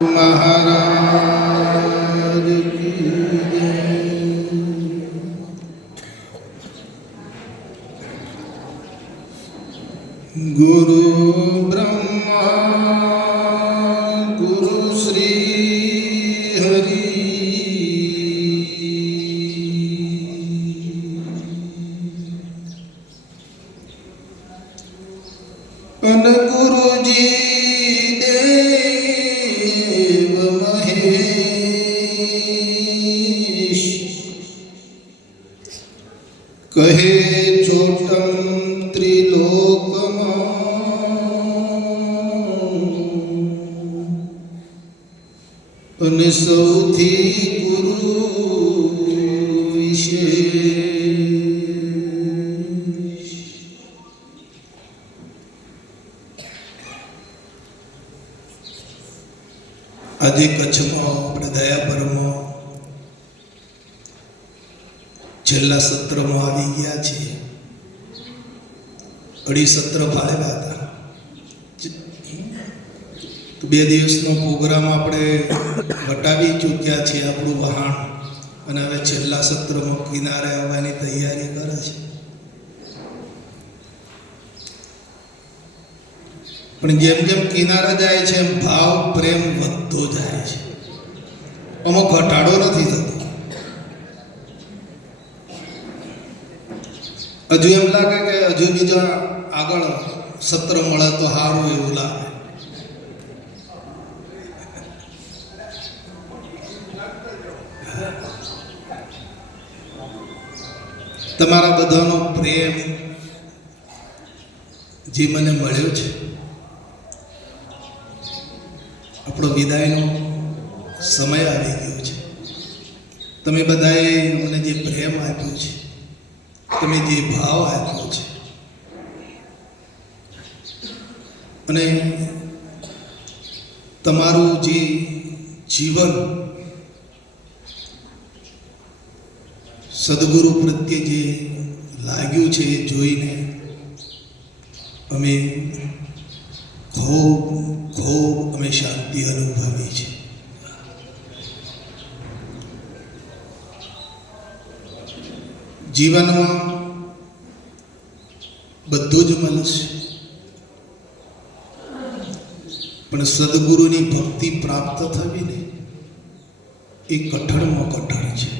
महाराज की गुरु ब्रह्मा गुरु श्री हरि अन गुरु जी कहे चोटम त्रिलोकमा અને સૌથી ગુરુ વિશેષ આજે કચ્છમાં આપણે દયાપરમાં છેલ્લા સત્રમાં આવી ગયા છીએ. 2 સત્ર ફાળવ્યા હતા. તો 2 દિવસનો પ્રોગ્રામ આપણે વટાવી ચૂક્યા છીએ આપણું વહાણ, અને હવે છેલ્લા સત્રમાં કિનારે આવવાની તૈયારી કરે છે. પણ જેમ જેમ કિનારે જાય છે એમ ભાવ પ્રેમ વધતો જાય છે. આમાં ઘટાડો નથી થતો. હજુ એમ લાગે કે હજુ બીજા આગળ સત્ર મળે તો સારું એવું લાગે. તમારા બધાનો પ્રેમ જે મને મળ્યો છે, આપણો વિદાયનો સમય આવી ગયો છે. તમે બધાએ મને જે પ્રેમ આપ્યો છે, તમે જે ભાવ આપ્યો છે, અને તમારું જે જીવન સદગુરુ પ્રત્યે જે લાગ્યું છે એ જોઈને અમે ખૂબ અમે શાંતિ અનુભવી છે. જીવનમાં બધું જ મળશે, પણ સદગુરુની ભક્તિ પ્રાપ્ત થવી ને એ કઠણમાં કઠણ છે.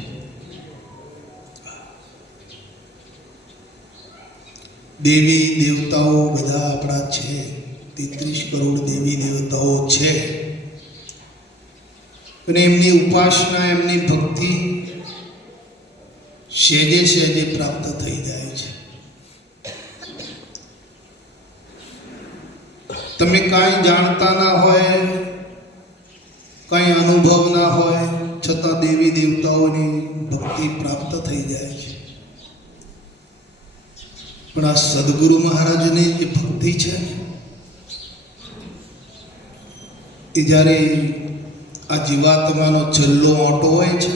દેવી દેવતાઓ બધા આપણા છે, 33 કરોડ દેવી દેવતાઓ છે, અને એમની ઉપાસના એમની ભક્તિ સહેજે સહેજે પ્રાપ્ત થઈ જાય છે. તમે કાંઈ જાણતા ના હોય, કાંઈ અનુભવ ના હોય, છતાં દેવી દેવતાઓની ભક્તિ પ્રાપ્ત થઈ જાય છે. પણ આ સદગુરુ મહારાજની જે ભક્તિ છે એ જ્યારે આ જીવાત્માનો છેલ્લો ઓટો હોય છે,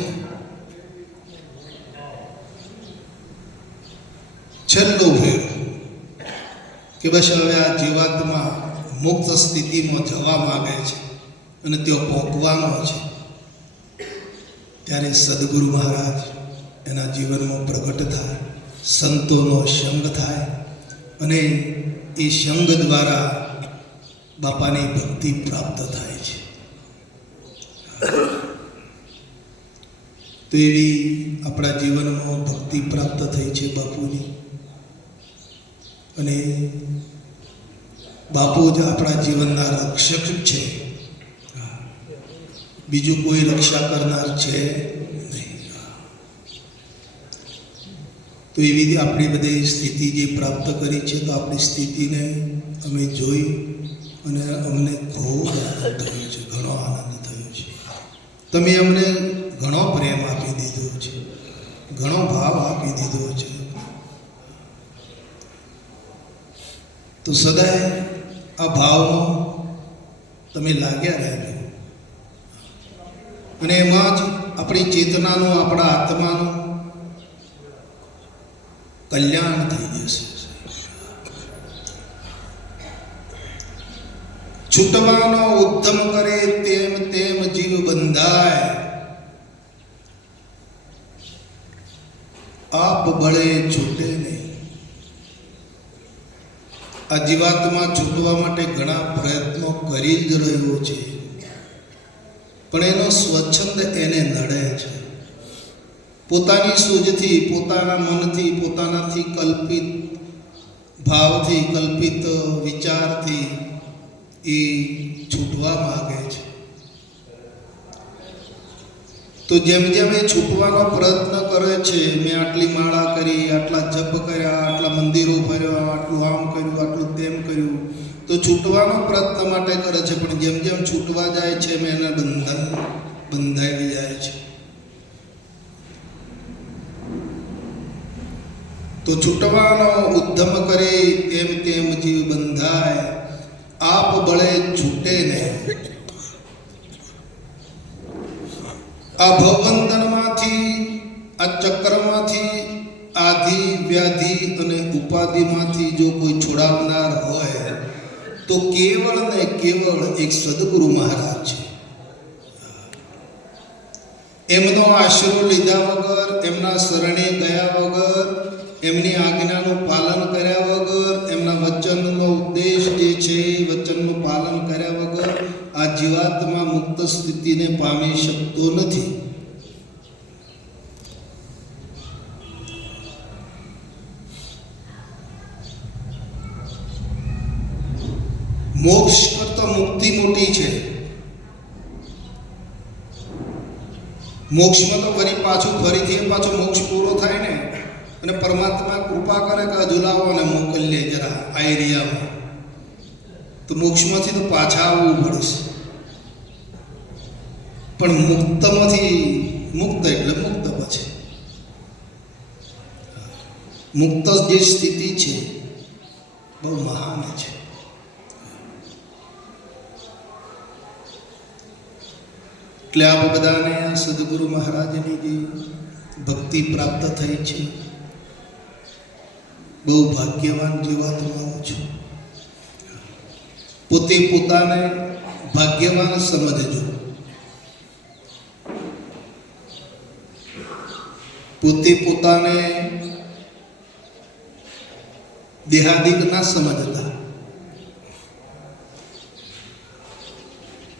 છેલ્લો ફેરો કે બસ હવે આ જીવાત્મા મુક્ત સ્થિતિમાં જવા માંગે છે અને ત્યાં પહોંચવાનો છે, ત્યારે સદગુરુ મહારાજ એના જીવનમાં પ્રગટ થાય, સંતોનો સંગ થાય, અને એ સંગ દ્વારા બાપાની ભક્તિ પ્રાપ્ત થાય છે. તો એવી આપણા જીવનમાં ભક્તિ પ્રાપ્ત થઈ છે બાપુની, અને બાપુ જ આપણા જીવનના રક્ષક છે. બીજું કોઈ રક્ષા કરનાર છે નહીં. તો એવી આપણી બધી સ્થિતિ જે પ્રાપ્ત કરી છે, તો આપણી સ્થિતિને અમે જોઈ અને અમને ખૂબ આનંદ થયો છે, ઘણો આનંદ થયો છે. તમે અમને ઘણો પ્રેમ આપી દીધો છે, ઘણો ભાવ આપી દીધો છે. તો સદાય આ ભાવમાં તમે લાગ્યા રહેજો, અને એમાં જ આપણી ચેતનાનું, આપણા આત્માનું કલ્યાણ થઈ જશે. છૂટવાનો ઉદ્યમ કરે તેમ તે બંધાય આપ બળે છૂટે નહીં. આ જીવાત્મા છૂટવા માટે ઘણા પ્રયત્નો કરી જ રહ્યો છે, પણ એનો સ્વચ્છંદ એને નડે છે. પોતાની સૂઝથી, પોતાના મનથી, પોતાનાથી કલ્પિત ભાવથી, કલ્પિત વિચારથી એ છૂટવા માગે છે. તો જેમ જેમ એ છૂટવાનો પ્રયત્ન કરે છે, મેં આટલી માળા કરી, આટલા જપ કર્યા, આટલા મંદિરો ફર્યા, આટલું આમ કર્યું, આટલું તેમ કર્યું, તો છૂટવાનો પ્રયત્ન માટે કરે છે, પણ જેમ જેમ છૂટવા જાય છે એમ એના બંધાઈ જાય છે. તો છૂટવાનો ઉદ્યમ કરે તેમ તેમ જીવ બંધાય આપ બળે છૂટે નહીં. આ ભવબંધનમાંથી, આ ચક્રમાંથી, આધિ વ્યાધિ અને ઉપાધિમાંથી જો કોઈ છોડાવનાર હોય તો કેવળ ને કેવળ એક સદગુરુ મહારાજ છે. એમનો આશરો લીધા વગર, એમના શરણે ગયા વગર, એમની આજ્ઞાનું પાલન કર્યા વગર, એમના વચનનો ઉદ્દેશ જે છે એ વચનનું પાલન કર્યા વગર આ જીવાત્મા મુક્ત સ્થિતિને પામી શકતો નથી. મોક્ષ કરતા મુક્તિ મોટી છે. મોક્ષમાં તો ફરીથી પાછો મોક્ષ પૂરો થાય ને, અને પરમાત્મા કૃપા કરે કે હજુ લાવો અને મોકલીએ જરા આ એરિયામાં, તો મોક્ષમાંથી તો પાછા આવવું પડશે. પણ મુક્તમાંથી, મુક્ત એટલે મુક્ત પછી મુક્ત જે સ્થિતિ છે બહુ મહાન છે. એટલે આપ બધાને સદગુરુ મહારાજની જે ભક્તિ પ્રાપ્ત થઈ છે, બહુ ભાગ્યવાન જીવાત્માઓ છો. પોતે પોતાને ભાગ્યવાન સમજજો. પોતે પોતાને દેહાદિક ના સમજતા,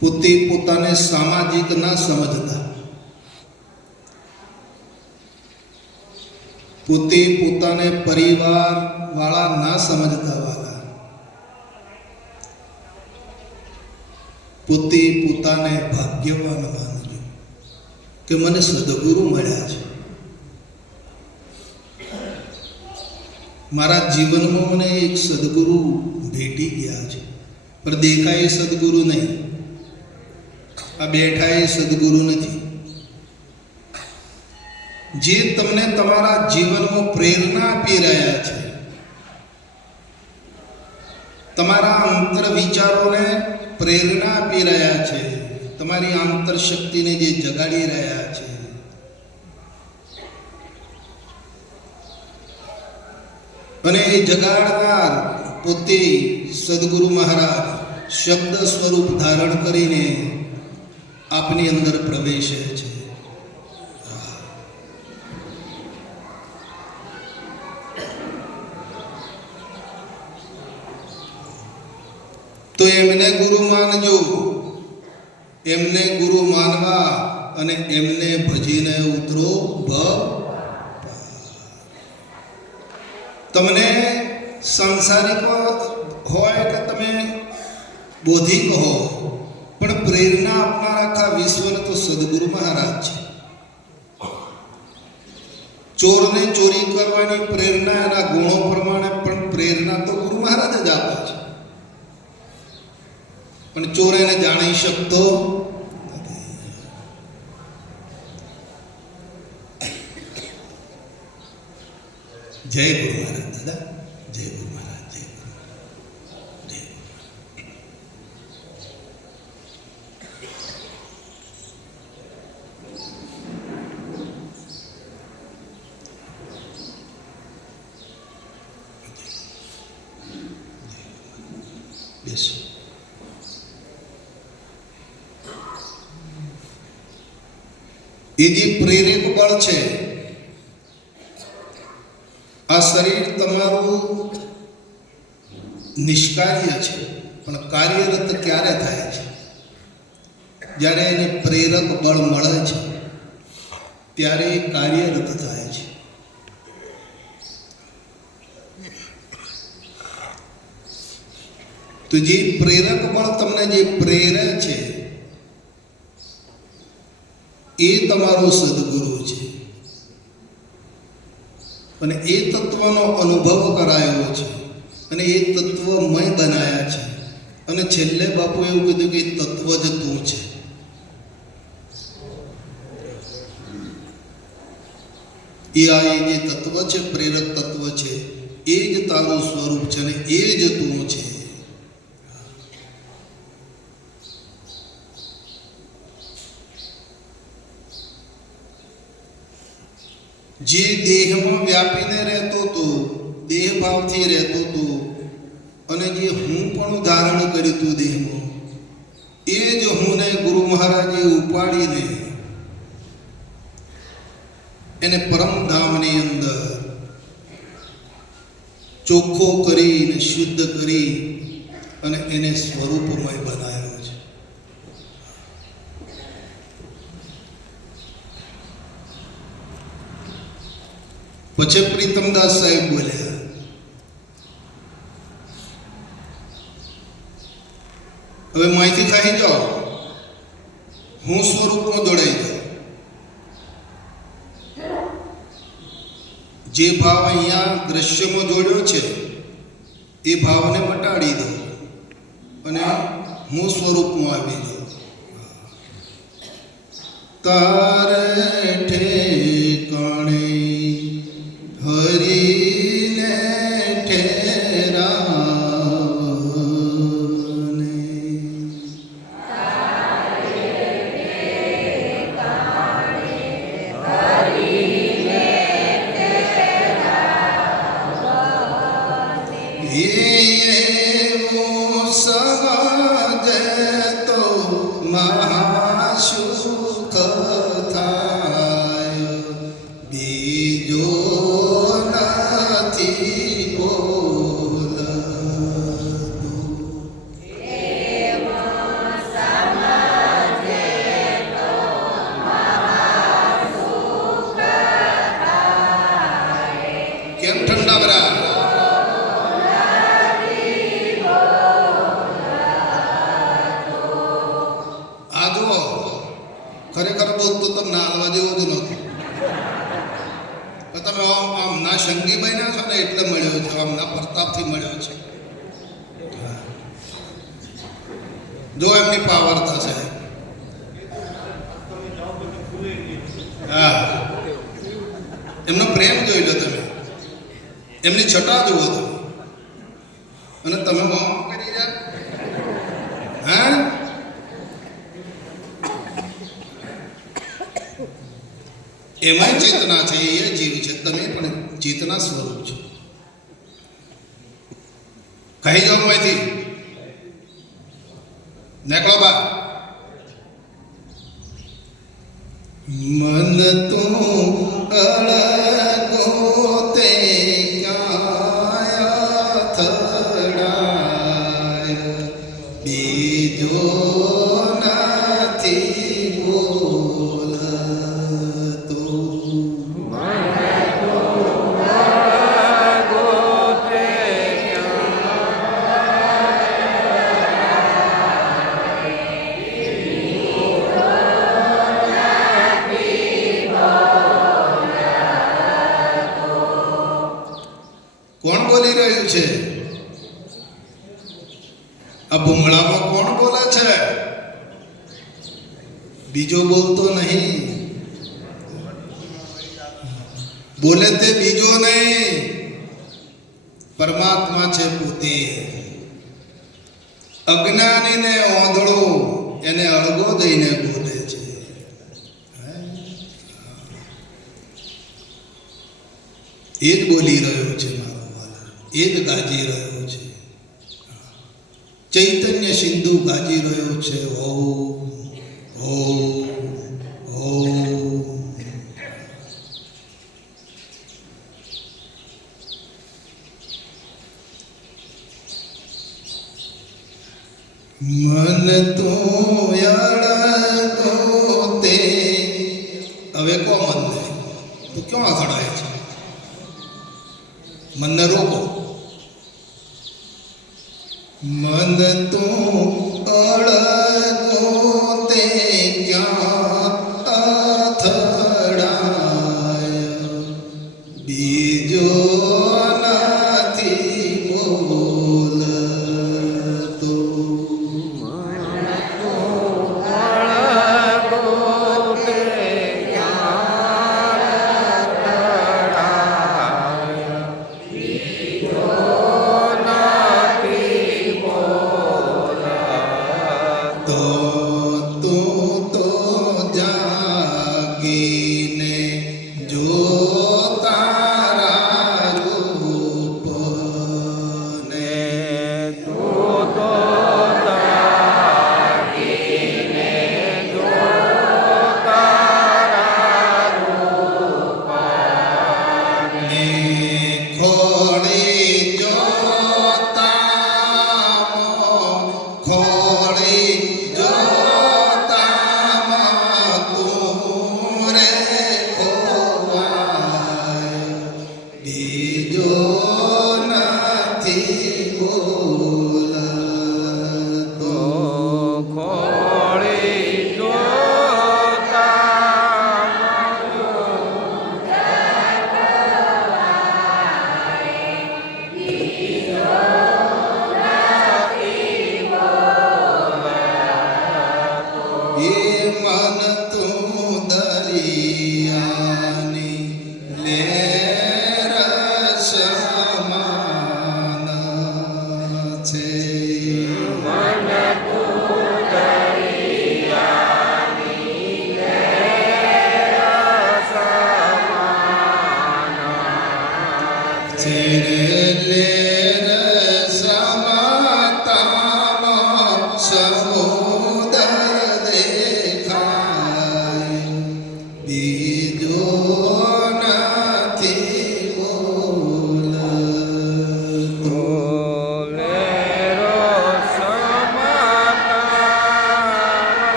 પોતે પોતાને સામાજિક ના સમજતા, પોતે પોતાને પરિવાર વાળા ના સમજતા વાળા, પોતે પોતાને ભાગ્યવાન માનજો કે મને સદગુરુ મળ્યા છે. મારા જીવનમાં મને એક સદગુરુ ભેટી ગયા છે, પણ દેખાય એ સદગુરુ નહીં, આ બેઠા એ સદગુરુ નથી. જે તમને તમારા જીવનમાં પ્રેરણા આપી રહ્યા છે, તમારા અંતર વિચારોને પ્રેરણા આપી રહ્યા છે, તમારી આંતર શક્તિને જે જગાડી રહ્યા છે, અને એ જગાડનાર પોતે સદગુરુ મહારાજ શબ્દ સ્વરૂપ ધારણ કરીને આપની અંદર પ્રવેશે છે. તો એમને ગુરુ માનજો, એમને ગુરુ માનવા અને એમને ભજીને ઉતરો તમને સંસારિક હોય કે તમે બોધિક હો, પણ પ્રેરણા આપનાર આખા વિશ્વને તો સદગુરુ મહારાજ છે. ચોરને ચોરી કરવાની પ્રેરણા એના ગુણો પ્રમાણે પણ પ્રેરણા તો ગુરુ મહારાજ જ આપે છે, પણ ચોર એને જાણી શકતો નથી. જય ગુરુ મહારાજ દાદા, જય ગુરુ મહારાજ, જય ગુરુ મહારાજ, જય. બેસો. એ જે પ્રેરક બળ છે, આ શરીર તમારું નિષ્કાર્ય છે, પણ કાર્યરત ક્યારે થાય છે? જ્યારે એને પ્રેરક બળ મળે છે ત્યારે એ કાર્યરત થાય છે. તો જે પ્રેરક બળ તમને જે પ્રેરે છે એ તમારો સદગુરુ છે, અને એ તત્વનો અનુભવ કરાયો છે, અને એ તત્વમય બનાયા છે. અને છેલ્લે બાપુ એવું કીધું કે તત્વ જ તું છે. એ આ જે તત્વ છે, પ્રેરક તત્વ છે, એ જ તારું સ્વરૂપ છે અને એ જ તું છે. જે દેહમાં વ્યાપીને રહેતો હતો, દેહ ભાવથી રહેતો હતો, અને જે હું પણ ધારણ કર્યું હતું દેહમાં, એ જ હુંને ગુરુ મહારાજે ઉપાડીને એને પરમધામની અંદર ચોખ્ખો કરીને શુદ્ધ કરી અને એને સ્વરૂપમય બનાવ્યો છે. પછી પ્રીતમદાસ સાહેબ બોલ્યા, હવે માહિતી ખાઈ જાઓ, હું સ્વરૂપમાં જોડાઈ જાઉં. જે ભાવ અહીંયા દ્રશ્યમાં જોડ્યો છે એ ભાવને મટાડી દો અને હું સ્વરૂપમાં આવી જાઉં. તારે ઠેકાણે હરીને ઠેરાને, એવો સમજે તો મહાસુખ થાય, બીજો નથી બોલતો. કેમ ઠંડા બરા? ખરેખર બોલતો તમને હાલવા જેવો જ નહોતો, તમે આમ ના સંગી બન્યા છો ને એટલે મળ્યો છે, આમ ના પ્રતાપથી મળ્યો છે. જો એમની પાવર થશે. હા, એમનો પ્રેમ જોઈ લો તમે, એમની છટા જુઓ તમે, અને તમે મોં કરી જાય. હા, એમાં ચેતના છે, એ જીવ છે, તમે પણ ચેતના સ્વરૂપ છો. કહી જાઓ અહીંથી, નીકળો બા. મન તું અળગો તે ક્યાં અથડાય, બીજો નથી બોલતો. કોણ બોલી રહ્યું છે? આ ભૂંગળામાં કોણ બોલે છે? બીજો બોલતો નહીં, બોલે તે બીજો નહીં, પરમાત્મા છે પોતે. અજ્ઞાનીને ઓંધળો એને અળગો દઈને બોલે છે. એ જ બોલી રહ્યો છે મારો વાલા, એ જ ગાજી રહ્યો છે. ચૈતન્ય સિંધુ ગાજી રહ્યો છે. ઓમ ઓમ ઓમ. મન તો યાળતો તે હવે કો મનને તો ક્યાં અથડાય છે? મનને રોકો. મન તો અળતો તે ક્યાં અથડાય, બીજો નથી બોલતો.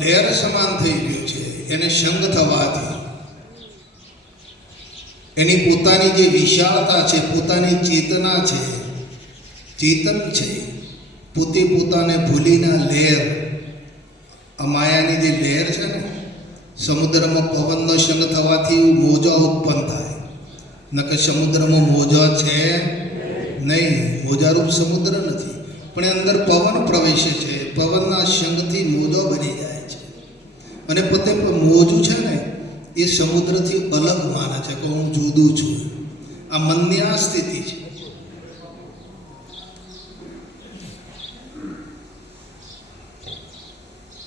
લહેર સમાન થઈ ગયું છે. એને સંગ થવાથી એની પોતાની જે વિશાળતા છે, પોતાની ચેતના છે, ચેતન છે, પોતે પોતાને ભૂલીના લહેર, આ માયાની જે લહેર છે ને, સમુદ્રમાં પવનનો સંગ થવાથી મોજા ઉત્પન્ન થાય. નકે સમુદ્રમાં મોજા છે નહીં, મોજારૂપ સમુદ્ર નથી, પણ એ અંદર પવન પ્રવેશે છે. પવનના સંગથી મોજો બની જાય છે અને પોતે મોજું છે ને એ સમુદ્રથી અલગ માને છે કે હું જુદું છું. આ મનની આ સ્થિતિ છે.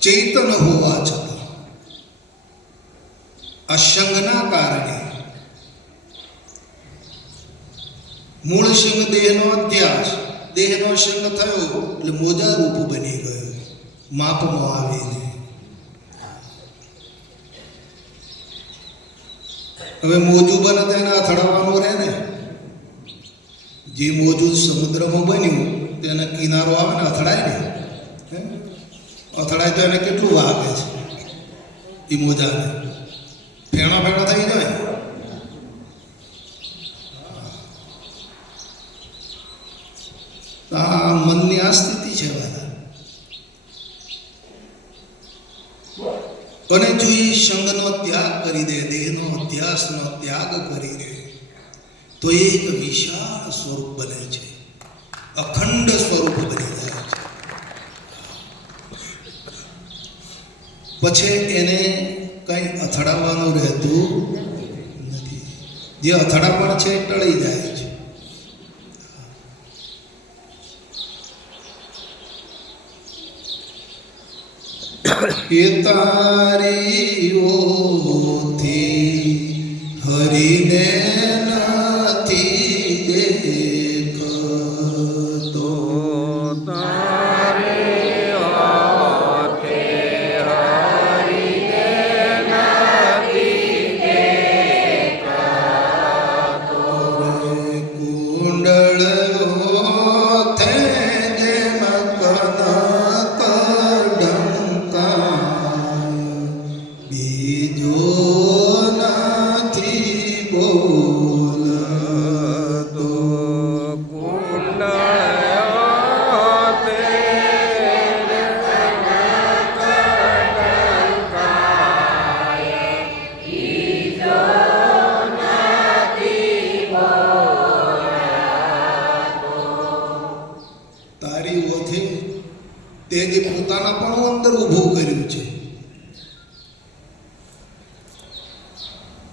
ચેતન હોવા છતાં આ સંગના કારણે મૂળ સંગ દેહનો અધ્યાસ, દેહનો સંગ થયો એટલે મોજા રૂપ બની ગયો, માપમાં આવીને. હવે મોજું બને તો એને અથડાવવાનું રહે ને. જે મોજું સમુદ્રમાં બન્યું તેને કિનારો આવે ને અથડાય ને, અથડાય તો એને કેટલું વાગે છે એ મોજાને, ફેણા ફેણા થઈ જાય. આ મનની આ સ્થિતિ છે બધા. અને જો એ સંગનો ત્યાગ કરી દે, દેહનો અધ્યાસનો ત્યાગ કરી દે, તો એ એક વિશાળ સ્વરૂપ બને છે, અખંડ સ્વરૂપ બની જાય છે. પછી એને કંઈ અથડાવવાનું રહેતું નથી. જે અથડામણ છે એ ટળી જાય છે. એ તારી ઓથી હરીને નથી દેખતો, તારે બીજો નથી બોલતો તારી ઓથે તે જે પોતાના પણ અંદર ઊભું કર્યું છે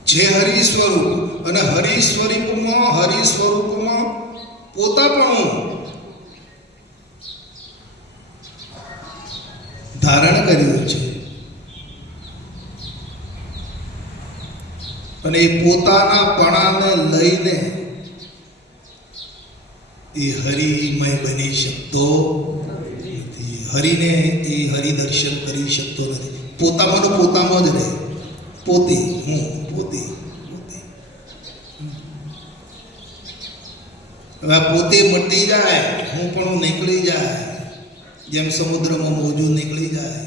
જે હરિ સ્વરૂપ અને હરિ સ્વરૂપમાં પોતાપણું ધારણ કર્યું છે અને એ પોતાના પણાને લઈને એ હરિમય બની શકતો નથી. હરિને એ હરિદર્શન કરી શકતો નથી. પોતામાં જ રહે. પોતે હું પોતે હવે પોતે મટી જાય, હું પણ નીકળી જાય, જેમ સમુદ્રમાં મોજું નીકળી જાય,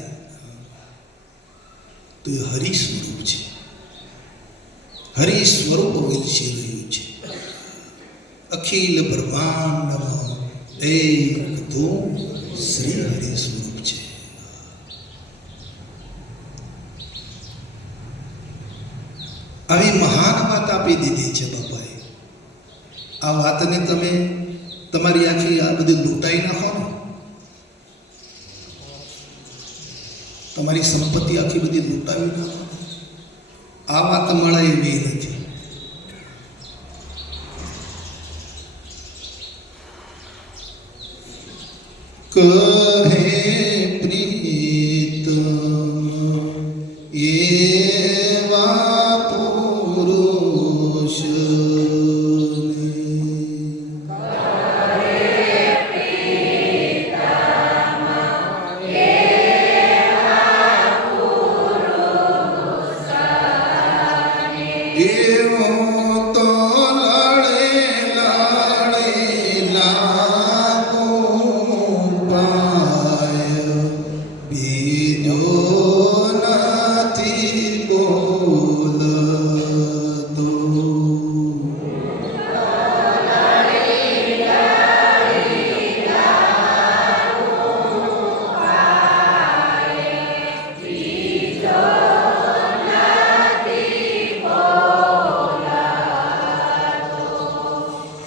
તો એ હરિ સ્વરૂપ છે. હરિ સ્વરૂપ વિલસી રહ્યું છે. અખિલ બ્રહ્માંડમાં એક તો શ્રી હરિ સ્વરૂપ છે. આવી મહાન વાત આપી દીધી છે બાપાએ. આ વાતને તમે તમારી આખી આ બધી લૂંટાઈ નાખો ને, તમારી સંપત્તિ આખી બધી લૂંટાવી નાખો, આ વાત મળે એવી નથી. કહે પ્રીતમ એવા પુરુષ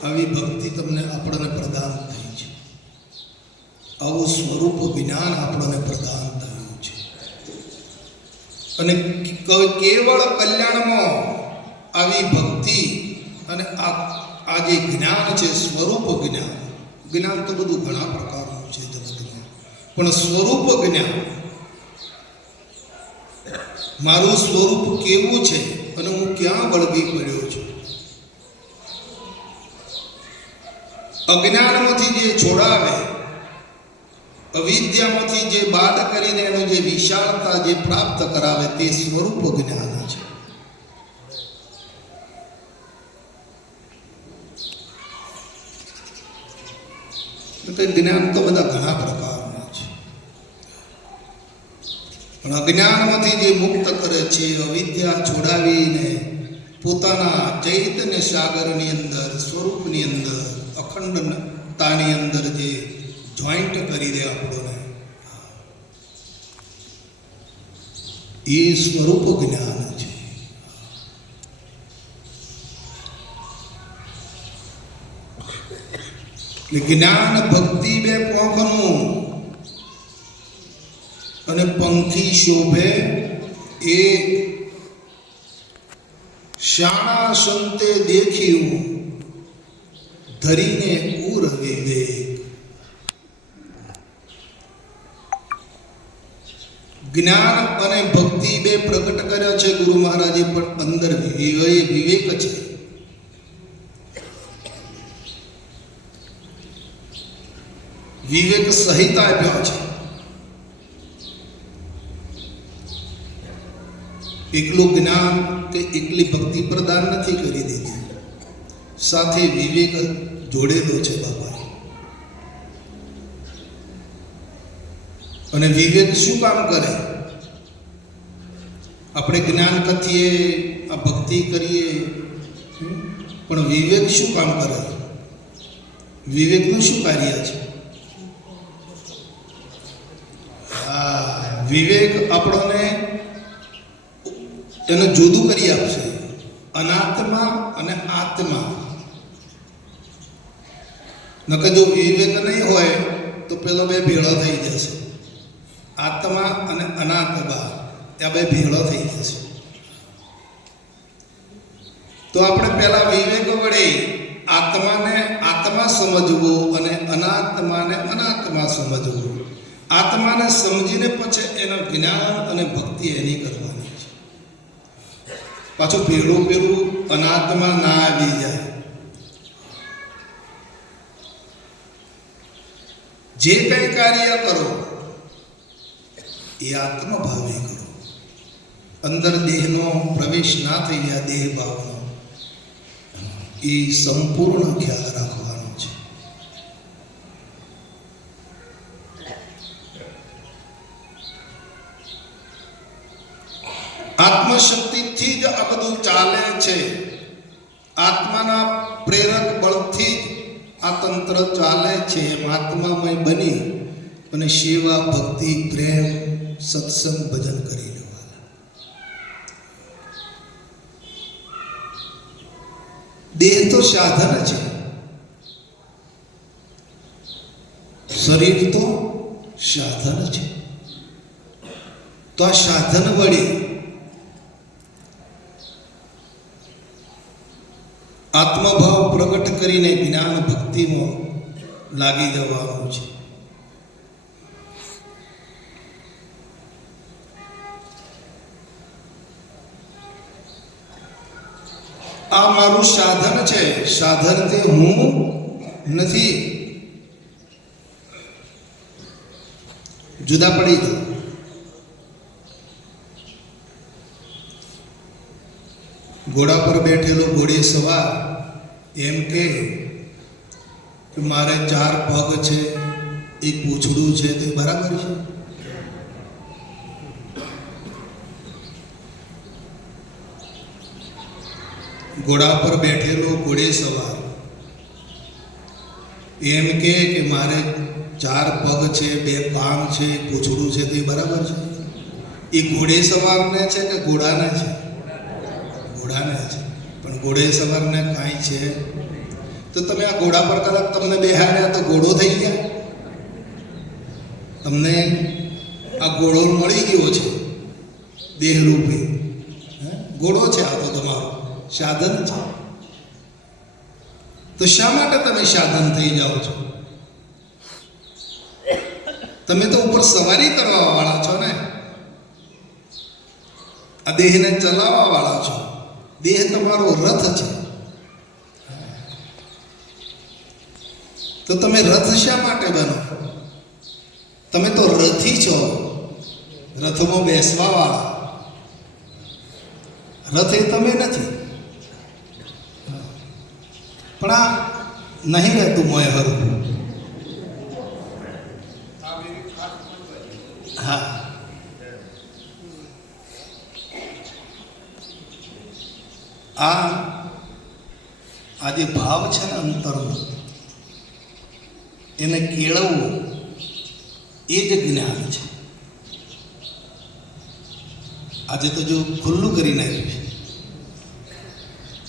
આવી ભક્તિ તમને આપણને પ્રદાન થઈ છે. આવું સ્વરૂપ જ્ઞાન આપણને પ્રદાન થયું છે. અને કેવળ કલ્યાણમાં આવી ભક્તિ અને આ જે જ્ઞાન છે સ્વરૂપ જ્ઞાન તો બધું ઘણા પ્રકારનું છે જગતમાં, પણ સ્વરૂપ જ્ઞાન, મારું સ્વરૂપ કેવું છે અને હું ક્યાં વળગી પડ્યો છું, અજ્ઞાનમાંથી જે છોડાવે, અવિદ્યામાંથી જે બાદ કરીને એનો જે વિશાળતા જે પ્રાપ્ત કરાવે, તે સ્વરૂપ જ્ઞાન છે. જ્ઞાન તો બધા ઘણા પ્રકારના છે, પણ અજ્ઞાનમાંથી જે મુક્ત કરે છે, અવિદ્યા છોડાવીને પોતાના ચૈતન્ય સાગરની અંદર, સ્વરૂપની અંદર, અખંડતાની અંદર જે જોઈન્ટ કરી દે આપણને, એ સ્વરૂપ જ્ઞાન છે. જ્ઞાન ભક્તિ બે પોખનું અને પંખી શોભે એ શાણા સંતે દેખ્યું ધરીને ઉર વિવેક. જ્ઞાન અને ભક્તિ બે પ્રગટ કર્યા છે ગુરુ મહારાજે, પણ અંદર વિવેક છે. વિવેક સહિત આપ્યો છે. એકલું જ્ઞાન કે એકલી ભક્તિ પ્રદાન નથી કરી દીધી, સાથે વિવેક જોડેલો છે બાપા. અને વિવેક શું કામ કરે? આપણે જ્ઞાન કથીએ, આ ભક્તિ કરીએ, પણ વિવેક શું કામ કરે? વિવેકનું શું કાર્ય છે? વિવેક આપણને એને જુદું કરી આપશે, અનાત્મા અને આત્મા. નકર જો વિવેક નહીં હોય તો પેલો બે ભેળો થઈ જશે. આત્મા અને અનાત્મા ત્યાં બે ભેળો થઈ જશે. તો આપણે પહેલા વિવેક વડે આત્માને આત્મા સમજવો અને અનાત્માને અનાત્મા સમજવો. આત્માને સમજીને પછી એનું જ્ઞાન અને ભક્તિ એની કરવાની છે. પાછું ભેળું અનાત્મા ના આવી જાય. જે કંઈ કાર્ય કરો એ આત્મભાવે કરો. અંદર દેહનો પ્રવેશ ના થઈ જાય, દેહ ભાવનો, એ સંપૂર્ણ ખ્યાલ રાખવાનો છે. આત્મશક્તિથી જ આ બધું ચાલે છે. આત્માના પ્રેરક બળથી જ આ તંત્ર ચાલે છે. એમ આત્મામય બની અને સેવા, ભક્તિ, પ્રેમ, સત્સંગ, ભજન કરી લેવાના. દેહ તો સાધન છે, શરીર તો સાધન છે. તો આ સાધન વડે આત્મભાવ પ્રગટ કરીને જ્ઞાન ભક્તિમાં લાગી જવાનું છે. આ મારું સાધન છે. સાધન તે હું નથી. જુદા પડી જાઓ. ઘોડા પર બેઠેલો ઘોડે સવાર એમ કે મારે 4 પગ છે, એક પૂંછડું છે, તો બરાબર છે? ઘોડા પર બેઠેલો ઘોડે સવાર એમ કે મારે 4 પગ છે, 2 કાન છે, પૂંછડું છે, તો બરાબર છે? એ ઘોડે સવારને છે કે ઘોડાને છે? ઘોડાને છે. પણ ઘોડે સવારને કાંઈ છે. તો તમે આ ઘોડા પર કદાચ તમને બેહાડ્યા તો ઘોડો થઈ ગયા. તમને આ ઘોડો મળી ગયો છે, દેહરૂપી ઘોડો છે. આ તો તમારો સાધન છે. તો શા માટે તમે સાધન થઈ જાઓ છો? તમે તો ઉપર સવારી કરવા વાળા છો ને, આ દેહને ચલાવવા વાળા છો. દેહ તમારો રથ છે. તો તમે રથ શા માટે બનો? તમે તો રથી છો, રથમાં બેસવા વાળા. રથ એ તમે નથી. પણ આ નહીં રહેતું મોય હરું. હા, આ જે ભાવ છે ને અંતરનો, એને કેળવવું એ જ જ્ઞાન છે. આજે તો જો ખુલ્લું કરી નાખ્યું છે,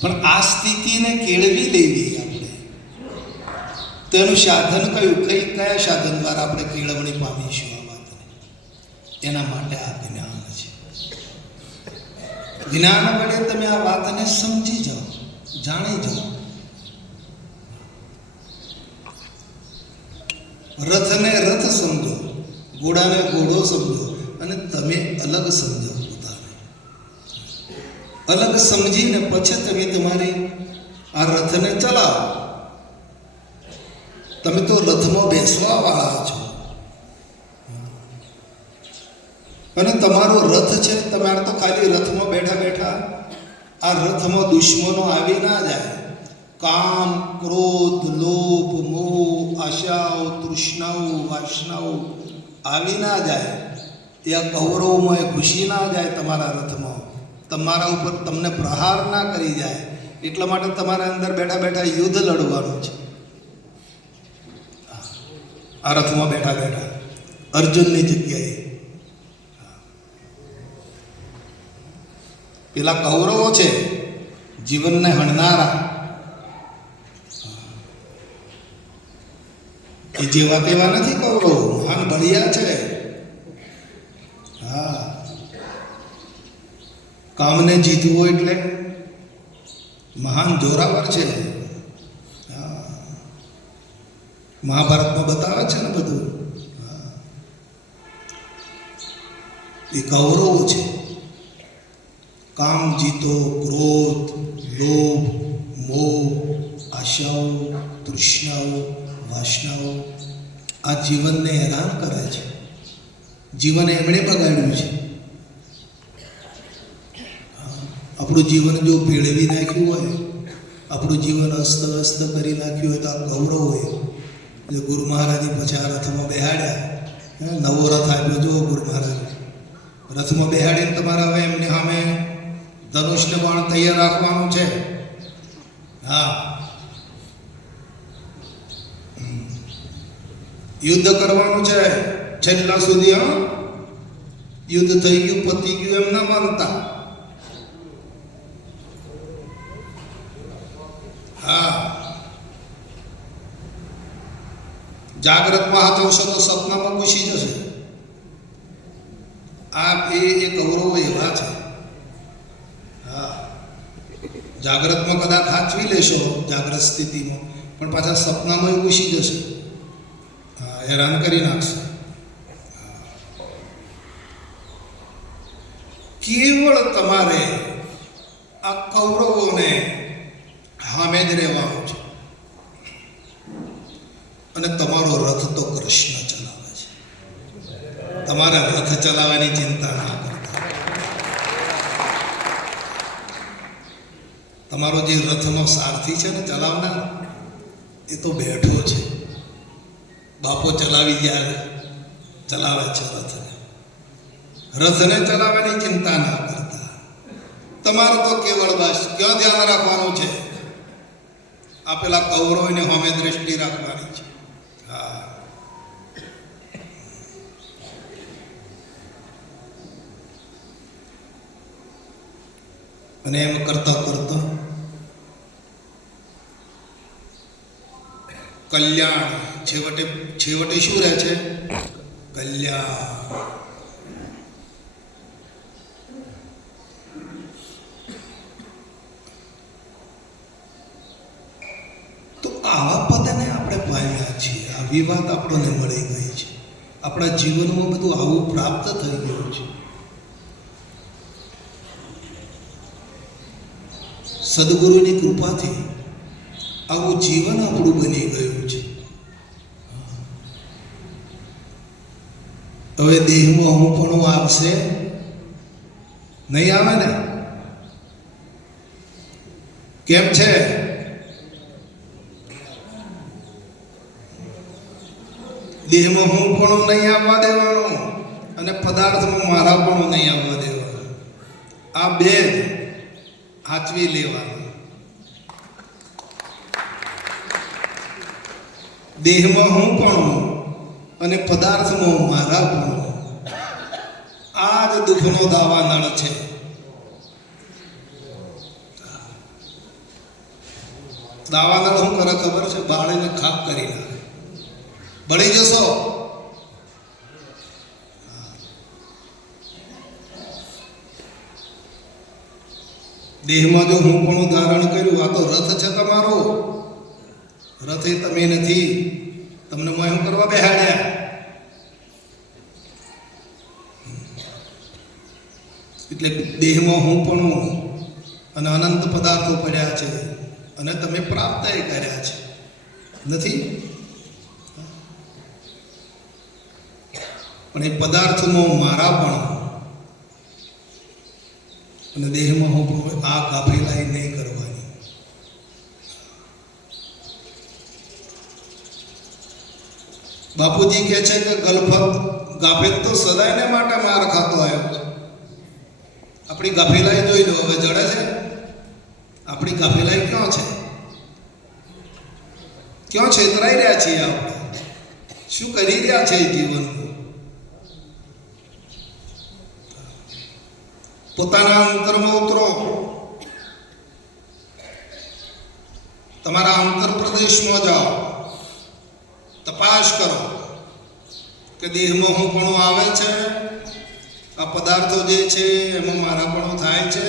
પણ આ સ્થિતિને કેળવી લેવી આપણે. તો એનું સાધન કયું? કયા સાધન દ્વારા આપણે કેળવણી પામીશું આ વાતને? એના માટે આ જ્ઞાન છે. જ્ઞાન વડે તમે આ વાતને સમજી જાઓ, જાણી જાઓ. રથને રથ સમજો, ઘોડાને ઘોડો સમજો, અને તમે અલગ સમજો. પોતાને અલગ સમજીને પછી તમે તમારી આ રથને ચલાવો. તમે તો રથમાં બેસવા વાળા છો, અને તમારો રથ છે. તમારે તો ખાલી રથમાં બેઠા બેઠા આ રથમાં દુશ્મનો આવી ના જાય. કામ, ક્રોધ, લોભ, મોહ, આશાઓ, તૃષ્ણાઓ, વાસનાઓ આવી ના જાય. એ આ કૌરવમાં ઘૂસી ના જાય તમારા રથમાં. તમારા ઉપર તમને પ્રહાર ના કરી જાય એટલા માટે તમારા અંદર બેઠા બેઠા યુદ્ધ લડવાનું છે. આ રથમાં બેઠા બેઠા અર્જુનની જગ્યાએ પેલા કૌરવો છે જીવનને હણનારા, એ જેવા તેવા નથી કૌરવો, મહાન બળિયા છે. હા, કામને જીતવું એટલે મહાન જોરાવર છે. હા, મહાભારતમાં બતાવે છે ને બધું. હા, એ કૌરવો છે. કામ જીતો, ક્રોધ, લોભ, મોહ, આશાઓ, તૃષ્ણાઓ, વાસનાઓ આ જીવનને હેરાન કરે છે. જીવન એમણે બગાડ્યું છે. આપણું જીવન જો ભેળવી નાખ્યું હોય, આપણું જીવન અસ્તવ્યસ્ત કરી નાખ્યું હોય તો આ ગૌરવ હોય. જે ગુરુ મહારાજે પછી આ રથમાં બેહાડ્યા, નવો રથ આપ્યો જુઓ ગુરુ મહારાજ રથમાં બેહાડીને તમારે હવે એમની સામે ધનુષને બાણ તૈયાર રાખવાનું છે. હા, યુદ્ધ કરવાનું છે છેલ્લા સુધી. હા, યુદ્ધ થઈ ગયું, પતી ગયું એમ ના માનતા. હા, જાગ્રતમાં હાથવશો તો સપનામાં ઘૂસી જશે. આ એ કૌરવો એવા છે. હા, જાગ્રતમાં કદાચ હાચવી લેશો જાગ્રત સ્થિતિમાં, પણ પાછા સપનામાં ઘૂસી જશે. હા, હેરાન કરી નાખશે. કેવળ તમારે આ કૌરવોને સામે જ રહેવાનું છે. અને તમારો રથ તો કૃષ્ણ ચલાવે છે. તમારે રથ ચલાવવાની ચિંતા ના કરતા. તમારો જે રથનો સારથી છે ને ચલાવનાર, એ તો બેઠો છે. બાપો ચલાવી ગયા ચલાવે છે રથને. રથને ચલાવવાની ચિંતા ના કરતા. તમારે તો કેવળ બસ ક્યાં ધ્યાન રાખવાનું છે? આ પેલા કૌરવોને સામે દ્રષ્ટિ રાખવાની છે. હા, અને એમ કરતા કરતા કલ્યાણ છેવટે છેવટે શું રહે છે? કલ્યાણ. તો આવા પદને આપણે પામ્યા છીએ. આવી વાત આપણને મળી ગઈ છે. આપણા જીવનમાં બધું આવું પ્રાપ્ત થઈ ગયું છે. સદગુરુની કૃપાથી આવું જીવન આપણું બની ગયું છે. હવે દેહમાં હું પણ આવશે નહીં? આવે ને? કેમ છે? દેહમાં હું પણ નહીં આવવા દેવાનું અને પદાર્થમાં મારા પણ નહીં આવવા દેવાનું. આ બે હાચવી લેવાનું. દેહમાં હું પણ અને પદાર્થમાં મારા પણ. આ જ દુઃખનો દાવાનળ છે. દાવાનળ શું કરે ખબર છે? બાળીને ખાપ કરી નાખે. બળી જશો. દેહમાં જો હું પણ ધારણ કર્યું, આ તો રથ છે તમારો. રથ એ તમે નથી. તમને મોહ કરવા બેહાડ્યા. એટલે દેહમાં હું પણ અને અનંત પદાર્થો પડ્યા છે અને તમે પ્રાપ્ત કર્યા છે નથી. પણ એ પદાર્થમાં મારા પણ અને દેહમાં હું પણ આ કાફેલાઈ નહીં કરવાની. બાપુજી કહે છે કે ગલફત ગાફેલ તો સદાયને માટે માર ખાતો આવ્યો છે. આ આપણી ગાફેલાઈ જોઈ લો, હવે જડે છે? આપણી ગાફેલાઈ ક્યાં છે? ક્યાં છેતરાઈ રહ્યા છીએ આપણે? શું કરી રહ્યા છે જીવનમાં? પોતાના અંતરમાં ઉતરો, તમારા અંતર પ્રદેશમાં જાઓ, તપાસ કરો કે દેહમાં હું પણ આવે છે, આ પદાર્થો જે છે એમાં મારા પણ થાય છે.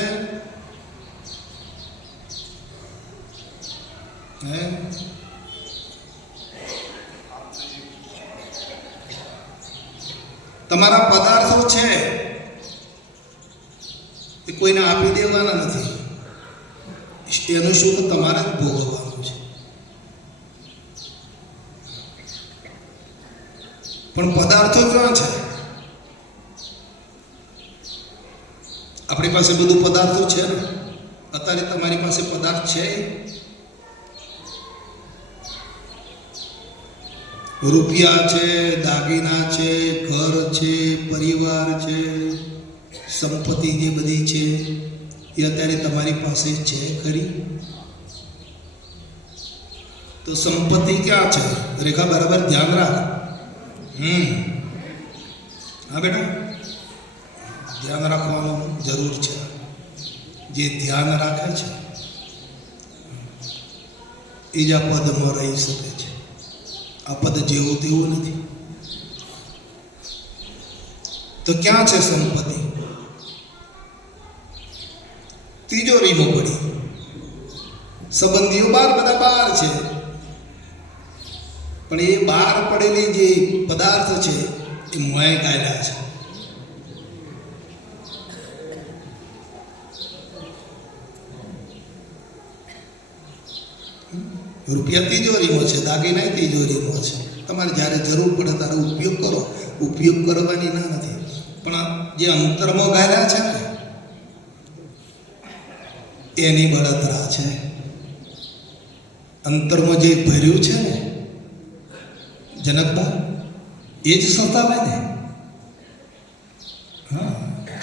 તમારા પદાર્થો છે એ કોઈને આપી દેવાના નથી, એનું સુખ તમારે જ ભોગવવાનું છે. પણ પદાર્થો ક્યાં છે? આપણી પાસે બધું પદાર્થો છે ને? અત્યારે તમારી પાસે પદાર્થ છે? રૂપિયા છે, દાગીના છે, ઘર છે, પરિવાર છે, સંપત્તિ જે બધી છે એ અત્યારે તમારી પાસે છે ખરી? તો સંપત્તિ ક્યાં છે? રેખા બરાબર ધ્યાન રાખ. હા બેટા, ધ્યાન રાખવાનું જરૂર છે. જે ધ્યાન રાખે છે એ જ આ પદમાં રહી શકે છે. આ પદ જેવું તેવું નથી. તો ક્યાં છે સંપત્તિ? તિજોરીમાં પડી. સંબંધીઓ બધા બહાર છે, પણ એ બહાર પડેલી જે પદાર્થ છે એ મોય કાઢ્યા છે. રૂપિયા તિજોરીમાં છે, દાગીના તિજોરીમાં છે. તમારે જ્યારે જરૂર પડે ત્યારે ઉપયોગ કરો. ઉપયોગ કરવાની ના નથી, પણ જે અંતરમાં ગાળ્યા છે ને એની બળતરા છે. અંતરમાં જે ભર્યું છે ને જનકબા, એ જ સતાવે ને. હા,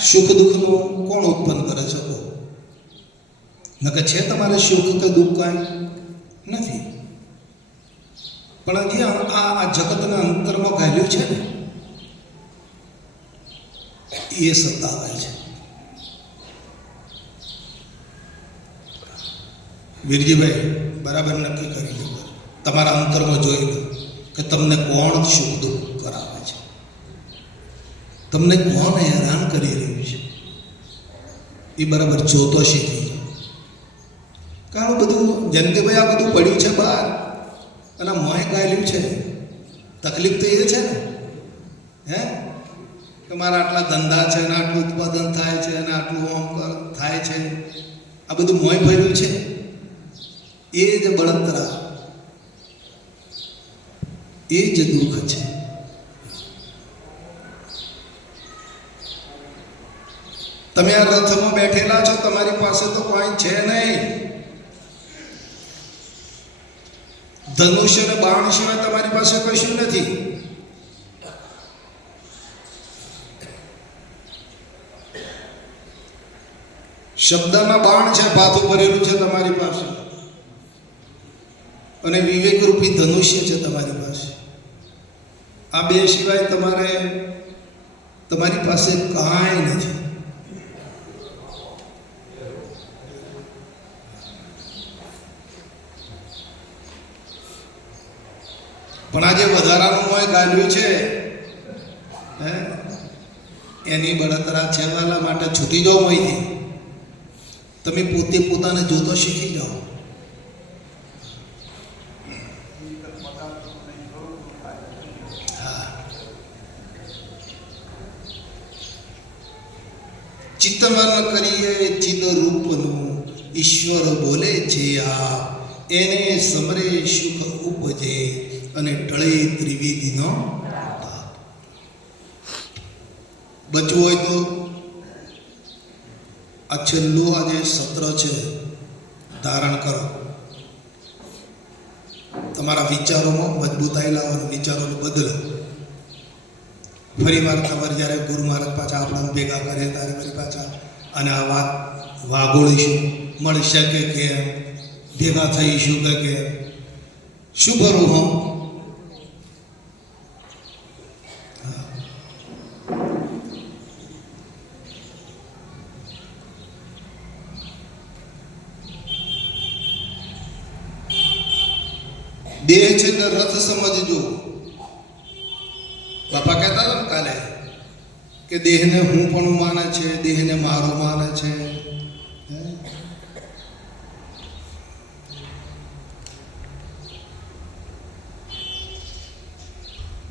સુખ દુઃખનું કોણ ઉત્પન્ન કરે છે? નકર છે તમારે સુખ કે દુઃખ કાંઈ નથી, પણ જે આ જગતના અંતરમાં ગાલ્યું છે ને એ સતાવે છે. વીરજીભાઈ બરાબર નક્કી કરી લો, તમારા અંતરમાં જોઈ લો કે તમને કોણ સુખ દુઃખ કરાવે છે, તમને કોણ હેરાન કરી રહ્યું છે. એ બરાબર જોતો શીખી જાઓ. કારણ બધું જયંતિભાઈ આ બધું પડ્યું છે બહાર અને મોય ગાયેલું છે. તકલીફ તો એ છે ને, કે મારા આટલા ધંધા છે અને આટલું ઉત્પાદન થાય છે અને આટલું ઓમ થાય છે. આ બધું મોય ભર્યું છે. એ જ બળતરા, એ જ દુઃખ છે. તમે આ રથમાં બેઠેલા છો, તમારી પાસે તો કોઈ છે નહીં. ધનુષ્ય અને બાણ સિવાય તમારી પાસે કશું નથી. શબ્દના બાણ છે, પાથું ભરેલું છે તમારી પાસે, અને વિવેક રૂપી ધનુષ્ય છે તમારી પાસે. આ બે સિવાય તમારી પાસે કાંઈ નથી. પણ આ જે વધારાનું મોય ગાલ્યું છે એની બળતરા છેવાલા માટે છૂટી જાઓ મોયથી. તમે પોતે પોતાને જોતો શીખી જાઓ. હા, ચિત્તવન કરીએ ચિદ રૂપનું, ઈશ્વર બોલે છે આ, એને સમરે સુખ ઉપજે અને ટળે ત્રિવિધિનો તાપ. બચવું હોય તો આ છેલ્લું આજે સત્ર છે ધારણ કરો. તમારા વિચારોમાં મજબૂતાઈ લાવવાનું, વિચારોને બદલો. ફરી વાર ખબર જ્યારે ગુરુ મહારાજ પાછા આપણા ભેગા કરે ત્યારે ફરી પાછા અને આ વાત વાગોળીશું, મળશે કે કેમ, ભેગા થઈશું કે કેમ, શું કરું હું? દેહ છે ને રથ સમજજો. બાપા કહેતા હતા ને કાલે કે દેહને હું પણ માને છે, દેહને મારો માને છે.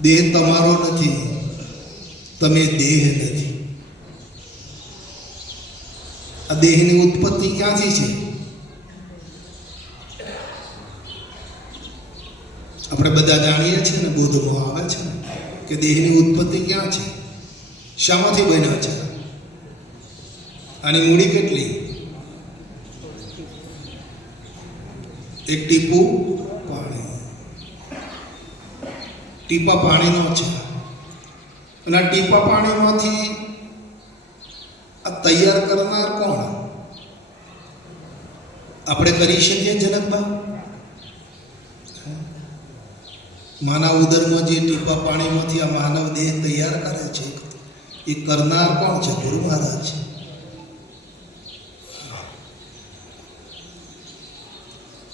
દેહ તમારો નથી, તમે દેહ નથી. આ દેહની ઉત્પત્તિ ક્યાંથી છે? આપણે બધા જાણીએ છીએ ને, બોધમાં આવે છે ને કે દેહની ઉત્પત્તિ ક્યાં છે, શામાંથી બન્યા છે. આની મૂડી કેટલી? એક ટીપું પાણી, ટીપા પાણીનો છે. અને આ ટીપા પાણીમાંથી આ તૈયાર કરનાર કોણ? આપણે કરી શકીએ જનકભાઈ? માનવ ઉદરમાં જે ટીપા પાણીમાંથી આ માનવ દેહ તૈયાર કરે છે, એ કરનાર કોણ છે? ગુરુ મહારાજ.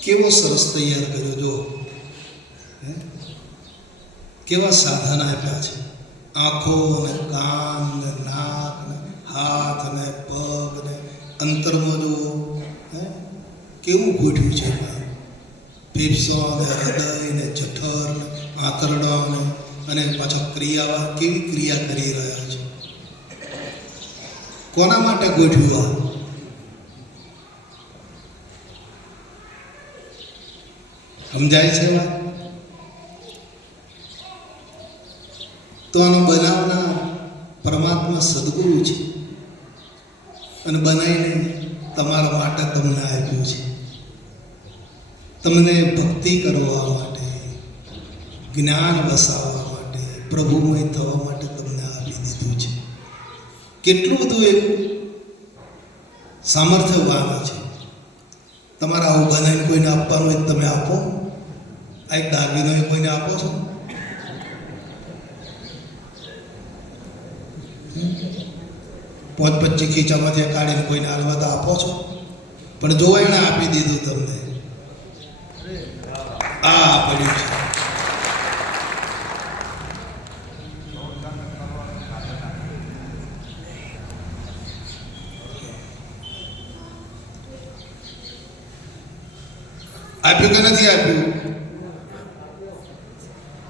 કેવો સરસ તૈયાર કર્યો જો, કેવા સાધન આપ્યા છે. આંખો ને કાન ને નાક ને હાથ ને પગ ને અંતરમાં જુઓ, કેવું ગોઠવ્યું છે. ફેફસો ને હૃદય ને જઠર ને આંતરડા ને, અને પાછા ક્રિયા, કેવી ક્રિયા કરી રહ્યા છે. કોના માટે ગોઠવ્યું? સમજાય છે વાત? તો આનો બનાવનાર પરમાત્મા સદગુરુ છે, અને બનાવીને તમારા માટે તમને આપ્યું છે. તમને ભક્તિ કરવા માટે, જ્ઞાન વસાવવા માટે, પ્રભુમય થવા માટે તમને આપી દીધું છે. કેટલું બધું એક સામર્થ્યવાન છે. તમારે આવું બનાવીને કોઈને આપવાનું હોય તમે આપો? આ એક દાગીનો એ કોઈને આપો છો? 25 ખીચામાંથી કાઢીને કોઈને હાલવા તો આપો છો? પણ જો એણે આપી દીધું તમને, આ પડ્યું છે. આપ્યું કે નથી આપ્યું?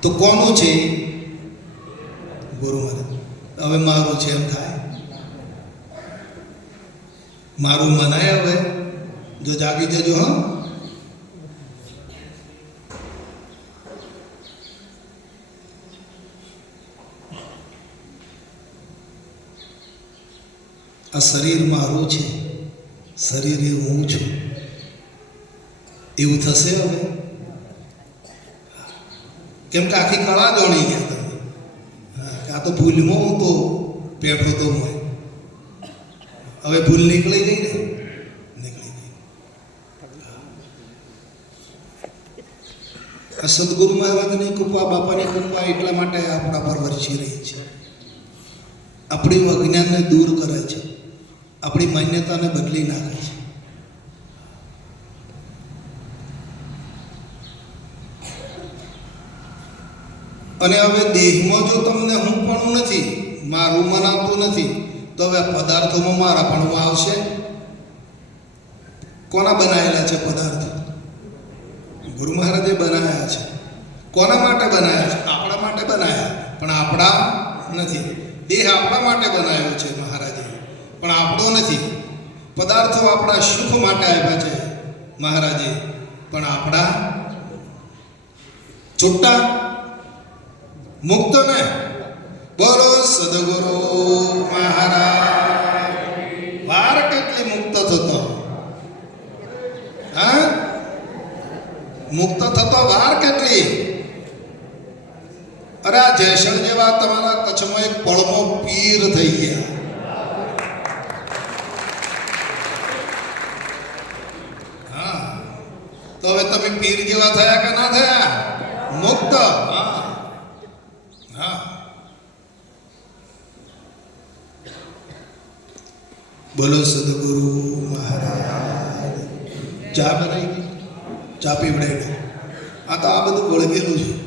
તો કોનું છે? ગુરુ મહારાજ. હવે મારું છે એમ થાય? મારું મનાય? હવે જો જાગી જજો. હા, આ શરીર મારું છે, શરીર એ હું છું, એવું થશે હવે? કેમ કે આખી કળા જાણી ગયા તમે. આ તો ભૂલમાં હું તો બેઠો તો હોય. હવે ભૂલ નીકળી ગઈ ને, નીકળી ગઈ. આ સદગુરુ મહારાજની કૃપા, બાપાની કૃપા એટલા માટે આપણા પર વરસી રહી છે. આપણી અજ્ઞાનને દૂર કરે છે, આપણી માન્યતાને બદલી નાખે છે. અને હવે દેહમાં જો તમને હું પણ નથી, મારું મનાતું નથી, તો હવે પદાર્થોમાં મારા પણ આવશે. કોના બનાવેલા છે પદાર્થો? ગુરુ મહારાજે બનાવ્યા છે. કોના માટે બનાવ્યા છે? આપણા માટે બનાવ્યા, પણ આપણા નથી. દેહ આપણા માટે બનાવ્યો છે મહારાજે, પણ આપણો નથી. પદાર્થો આપણા સુખ માટે આપ્યા છે મહારાજે, પણ આપણા છૂટા મુક્ત ને. બોલો સદગુરુ મહારાજ. વાર કેટલી મુક્ત થતો? હા, મુક્ત થતો વાર કેટલી? અરે આ જયસણ જેવા તમારા કચ્છમાં એક પળમાં પીર થઈ ગયા. પીર જેવા થયા કે ના થયા? મુક્ત. હા હા. બોલો સદગુરુ મહારાજ. ચા બનાવી, ચા પીવડાવી. આ તો આ બધું વળગેલું છે.